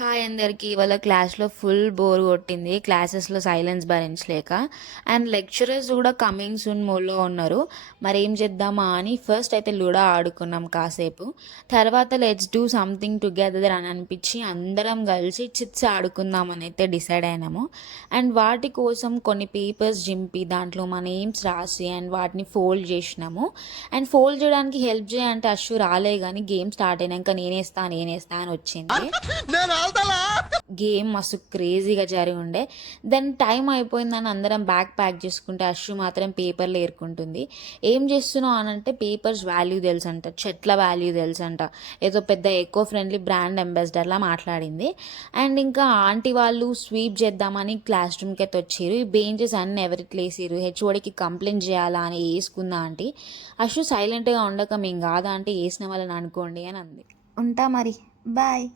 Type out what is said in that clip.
Hi అందరికి. ఇవాళ క్లాస్లో ఫుల్ బోర్ కొట్టింది. క్లాసెస్లో సైలెన్స్ భరించలేక. అండ్ లెక్చరర్స్ కూడా కమింగ్ సూన్ మోడ్లో ఉన్నారు. మరి ఏం చేద్దామా అని ఫస్ట్ అయితే లూడో ఆడుకున్నాం కాసేపు. తర్వాత లెట్స్ డూ సంథింగ్ టుగెదర్ అని అనిపించి అందరం కలిసి చిట్స్ ఆడుకుందామని అయితే డిసైడ్ అయినాము. అండ్ వాటి కోసం కొన్ని పేపర్స్ జింపి దాంట్లో మన నేమ్స్ రాసి అండ్ వాటిని ఫోల్డ్ చేసినాము. అండ్ ఫోల్డ్ చేయడానికి హెల్ప్ చేయంటే అశ్వు రాలే, కానీ గేమ్ స్టార్ట్ అయినాక నేనేస్తా అని వచ్చింది. గేమ్ మస్తు క్రేజీగా జరిగి ఉండే. దెన్ టైం అయిపోయిందని అందరం బ్యాగ్ ప్యాక్ చేసుకుంటే అశ్వు మాత్రం పేపర్లు ఏరుకుంటుంది. ఏం చేస్తున్నావు అని అంటే పేపర్స్ వాల్యూ తెలుసంట, చెట్ల వాల్యూ తెలుసంట, ఏదో పెద్ద ఎకో ఫ్రెండ్లీ బ్రాండ్ అంబాసిడర్లా మాట్లాడింది. అండ్ ఇంకా ఆంటీ వాళ్ళు స్వీప్ చేద్దామని క్లాస్ రూమ్కి అయితే వచ్చారు. ఈ బెంచెస్ అన్నీ ఎవరికి వేసిరు, హెచ్ఓడికి కంప్లైంట్ చేయాలా అని వేసుకుందా ఆంటీ. అశ్వు సైలెంట్గా ఉండక మేము కాదా అంటే వేసిన వాళ్ళని అనుకోండి అని అంది. ఉంటా మరి, బాయ్.